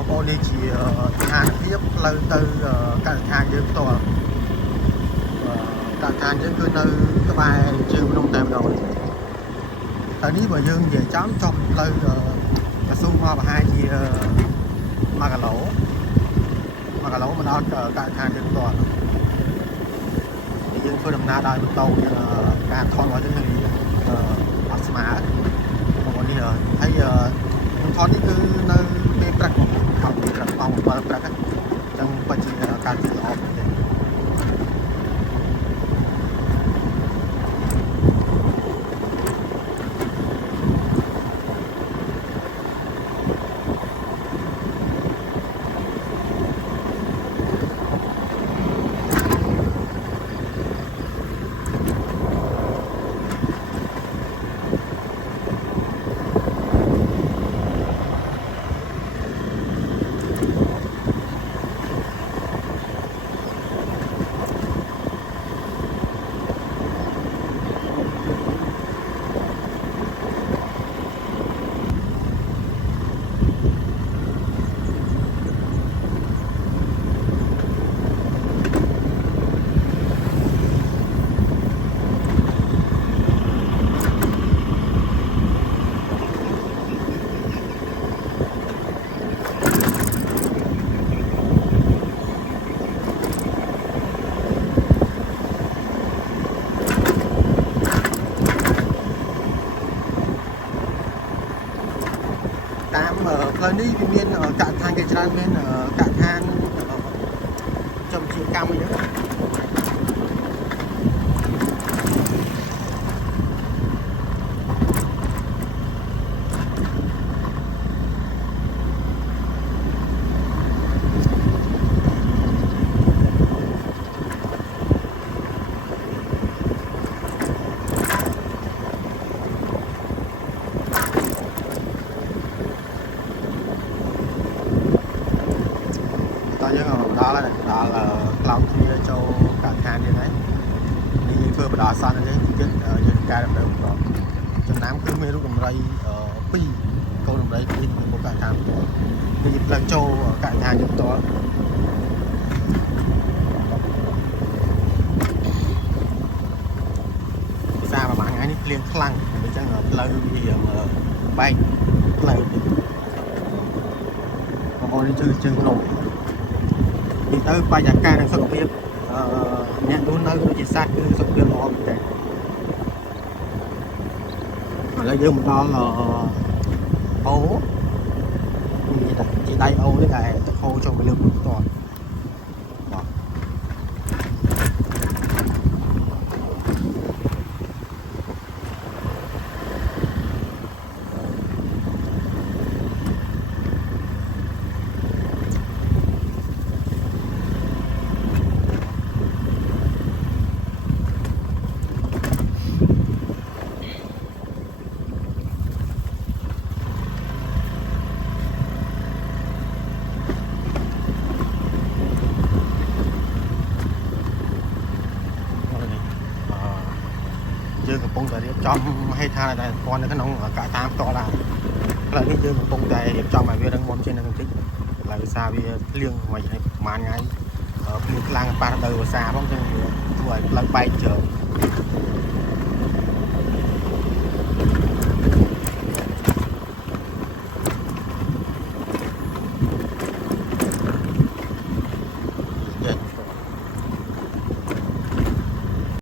បងប្អូននេះជាស្ថានភាពផ្លូវទៅការដ្ឋានយើងផ្ទាល់ការដ្ឋានយើងគឺនៅក្បែរជើងភ្នំតែម្ដងតែនេះបើយើងនិយាយចំចុះផ្លូវកស៊ូមកប្រហែលជា1 គីឡូមកដល់ការដ្ឋានយើងផ្ទាល់យើងធ្វើដំណើរដោយម៉ូតូការថតរបស់យើងអត់ស្មើបងប្អូននេះហើយថតនេះគឺនៅពេលព្រឹកខំពេលព្រឹកម៉ោង 7 ព្រឹកអញ្ចឹងពិតជាការជិះល្អមែនទេតាមផ្លូវនេះវាមានកសិដ្ឋានជាច្រើនមានកសិដ្ឋានចំជាកម្មអីហ្នឹងយើងដល់ហើយដល់ក្លោងទ្វារចូលការដ្ឋានយើងហើយនេះយើងធ្វើបដិសណ្ឋានទេទៀតយើងកែតម្រូវបន្តចំណាំគឺមានរូបដំរី2កូនដំរីពីមុខការដ្ឋានផ្ទាល់គឺយើងឡើងចូលការដ្ឋានយើងផ្ទាល់សារប្រហែលថ្ងៃនេះភ្លៀងខ្លាំងអញ្ចឹងផ្លូវវាបែកផ្លូវបងប្អូននេះជើងភ្នំពីទៅបរិយាកាសនិងសុខភាពអ្នករស់នៅដូចជាសត្វគឺសុខភាពល្អមែនទេឥឡូវយើងមកដល់អូមានតែជាដៃអូនេះតែទឹកហូរចូលទៅលើផ្ទាល់យើងកំពុងតែរៀបចំហេដ្ឋារចនាសម្ព័ន្ធនៅក្នុងកសិដ្ឋានផ្ទាល់ដែរផ្លូវនេះយើងកំពុងតែរៀបចំឲ្យវារឹងមាំជាងនឹងបន្តិចឡើយដោយសារវាភ្លៀងមួយប្រហែលថ្ងៃភ្លៀងខ្លាំងប៉ះដល់វស្សាផងអញ្ចឹងធ្វើឲ្យផ្លូវបែកច្រើន